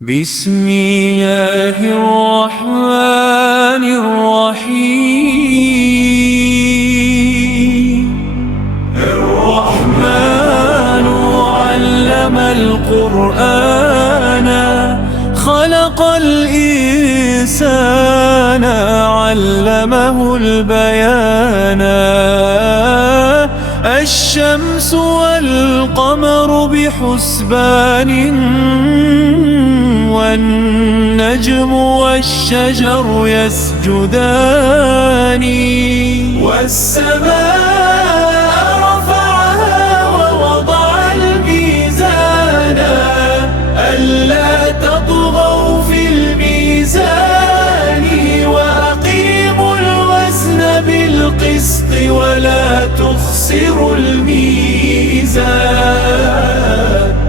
بسم الله الرحمن الرحيم. الرحمن علم القرآن، خلق الإنسان علمه البيان. الشمس والقمر بحسبان، والنجم والشجر يسجدان. والسماء رفعها ووضع الميزان، ألا تطغوا في الميزان. وأقيموا الوزن بالقسط ولا تخسروا الميزان.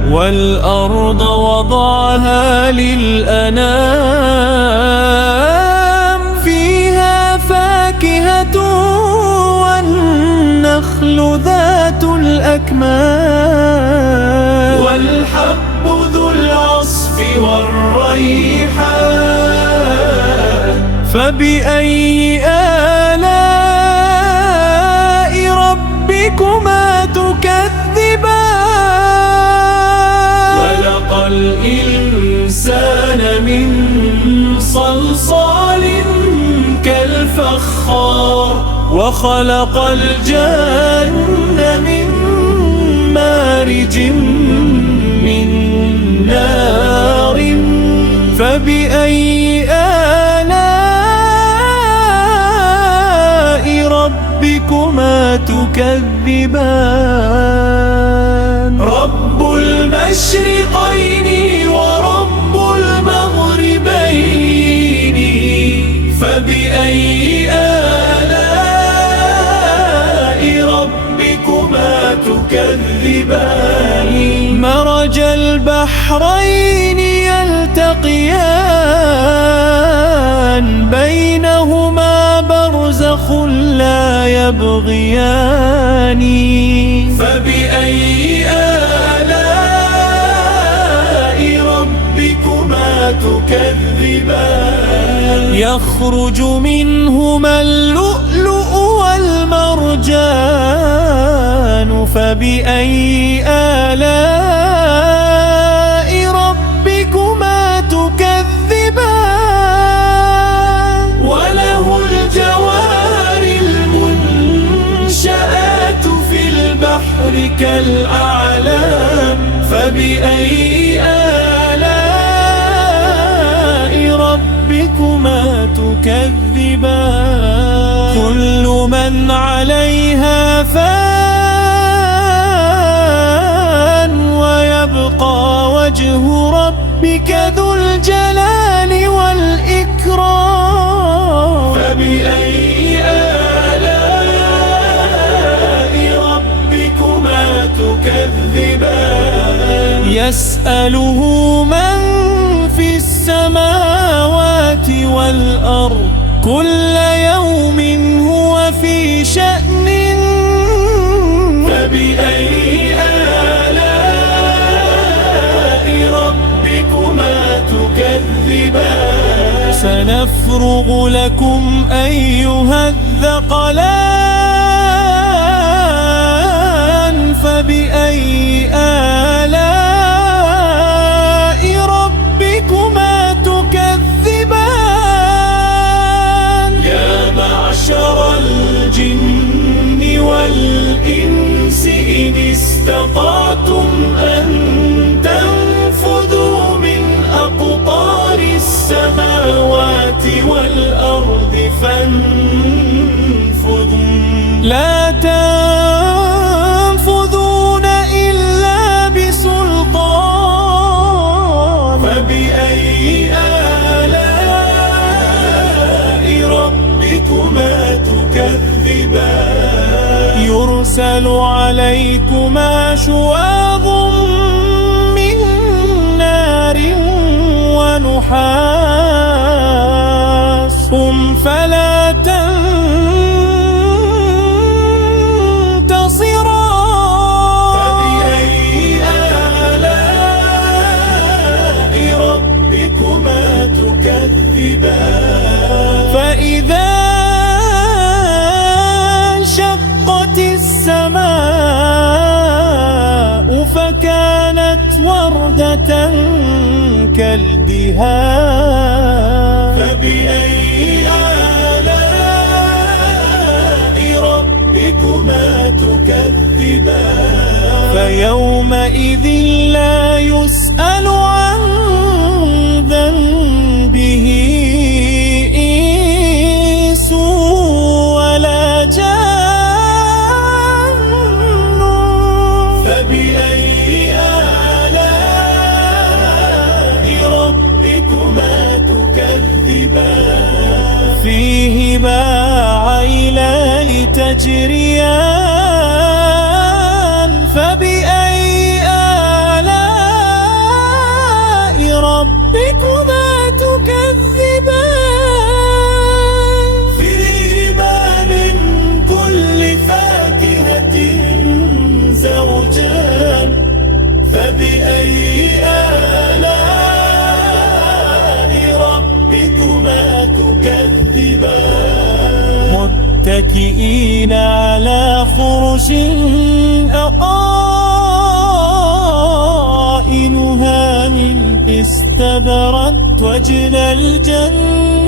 والأرض وضعها للأنام، فيها فاكهة والنخل ذات الأكمام، والحب ذو العصف والريحان. فبأي آلاء ربكما تكذبان؟ الإنسان من صلصال كالفخار، وخلق الجن من مارج من نار. فبأي آلاء ربكما تكذبان؟ رب المشرقين ورب المغربين، فبأي آلاء ربكما تكذبان؟ مرج البحرين يلتقيان، بينهما برزخ لا يبغيان. فبأي آلاء ربكما تكذبان؟ يخرج منهما اللؤلؤ والمرجان. فبأي آلاء ربكما تكذبان؟ وله الجوار المنشآت في البحر كالأعلام. فبأي آلاء ربكما تكذبان؟ كل من عليها فان، ويبقى وجه ربك ذو الجلال والإكرام. فبأي آلاء ربكما تكذبان؟ يسأله من في السماوات والأرض، كل يوم هو في شأن. فبأي آلاء ربكما تكذبان؟ سنفرغ لكم أيها الثقلان. فبأي آلاء ربكما تكذبان؟ يا معشر الجن والإنس إن استطعتم أن تنفذوا من أقطار السماوات والأرض فانفذوا، لا تنفذون إلا بسلطان. فبأي آلاء ربكما تكذبان؟ يرسل عليكما شواظ من نار ونحاس، فلا تنتصران. فبأي آلاء تكذبان فإذا انشقت السماء فكانت وردة كالدهان فبأي آلاء ربكما تكذبان فيومئذ لا يسأل عن ذنبه إنس ولا جان فبأي آلاء ربكما تكذبان فيهما عينان تجريان فبأي آلاء ربكما تكذبان فيهما من كل فاكهة زوجان فبأي آلاء ربكما تكذبان متكئين على فرش أقائنها من استبرت وجنى الجنة